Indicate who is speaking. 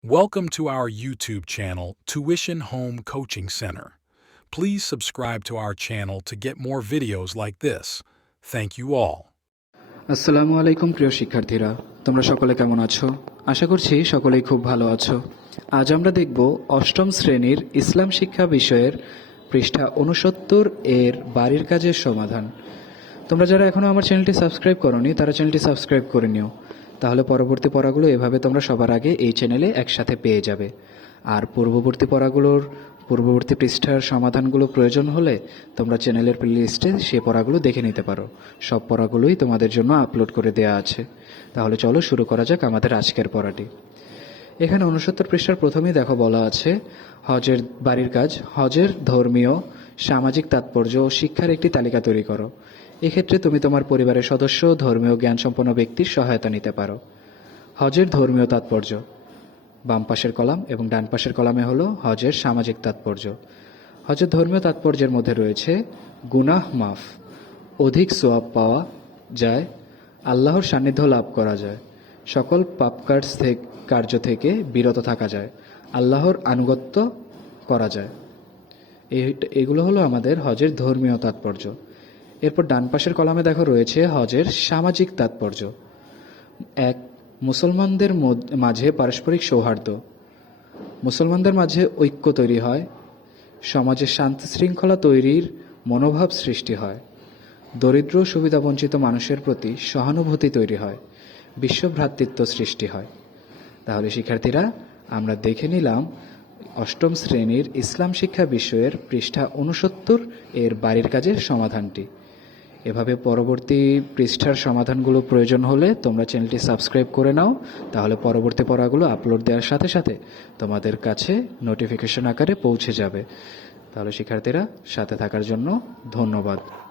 Speaker 1: Welcome to our YouTube channel, Tuition Home Coaching Center. Please subscribe to our channel to get more videos like this. Thank you all.
Speaker 2: আসসালামু আলাইকুম প্রিয় শিক্ষার্থীরা তোমরা সকলে কেমন আছো আশা করছি সকলেই খুব ভালো আছো আজ আমরা দেখব অষ্টম শ্রেণীর ইসলাম শিক্ষা বিষয়ের পৃষ্ঠা উনসত্তর এর বাড়ির কাজের সমাধান তোমরা যারা এখনও আমার চ্যানেলটি সাবস্ক্রাইব করনি তারা চ্যানেলটি সাবস্ক্রাইব করে নিও তাহলে পরবর্তী পড়াগুলো এভাবে তোমরা সবার আগে এই চ্যানেলে একসাথে পেয়ে যাবে। আর পূর্ববর্তী পড়াগুলোর পূর্ববর্তী পৃষ্ঠার সমাধানগুলো প্রয়োজন হলে তোমরা চ্যানেলের প্লেলিস্টে সে পড়াগুলো দেখে নিতে পারো। সব পড়াগুলোই তোমাদের জন্য আপলোড করে দেওয়া আছে। তাহলে চলো শুরু করা যাক আমাদের আজকের পড়াটি। এখানে উনসত্তর পৃষ্ঠার প্রথমেই দেখো বলা আছে, হজের বাড়ির কাজ, হজের ধর্মীয় সামাজিক তাৎপর্য ও শিক্ষার একটি তালিকা তৈরি করো। এক্ষেত্রে তুমি তোমার পরিবারের সদস্য, ধর্মীয় জ্ঞানসম্পন্ন ব্যক্তির সহায়তা নিতে পারো। হজের ধর্মীয় তাৎপর্য। বাম পাশের কলাম এবং ডান পাশের কলামে হলো হজের সামাজিক তাৎপর্য। হজের ধর্মীয় তাৎপর্যের মধ্যে রয়েছে গুনাহ মাফ। অধিক সোয়াব পাওয়া যায়, আল্লাহর সান্নিধ্য লাভ করা যায়। সকল পাপ কার্য থেকে বিরত থাকা যায়, আল্লাহর আনুগত্য করা যায়। এগুলো হলো আমাদের হজের ধর্মীয় তাৎপর্য। এরপর ডান পাশের কলামে দেখো রয়েছে হজের সামাজিক তাৎপর্য। এক, মুসলমানদের মাঝে পারস্পরিক সৌহার্দ্য। মুসলমানদের মাঝে ঐক্য তৈরি হয়। সমাজে শান্তি শৃঙ্খলা তৈরির মনোভাব সৃষ্টি হয়। দরিদ্র সুবিধাবঞ্চিত মানুষের প্রতি সহানুভূতি তৈরি হয়। বিশ্বভ্রাতৃত্ব সৃষ্টি হয়। তাহলে শিক্ষার্থীরা, আমরা দেখে নিলাম অষ্টম শ্রেণির ইসলাম শিক্ষা বিষয়ের পৃষ্ঠা উনসত্তর এর বাড়ির কাজের সমাধানটি। এভাবে পরবর্তী পৃষ্ঠার সমাধানগুলো প্রয়োজন হলে তোমরা চ্যানেলটি সাবস্ক্রাইব করে নাও, তাহলে পরবর্তী পড়াগুলো আপলোড দেওয়ার সাথে সাথে তোমাদের কাছে নোটিফিকেশন আকারে পৌঁছে যাবে। তাহলে শিক্ষার্থীরা সাথে থাকার জন্য ধন্যবাদ।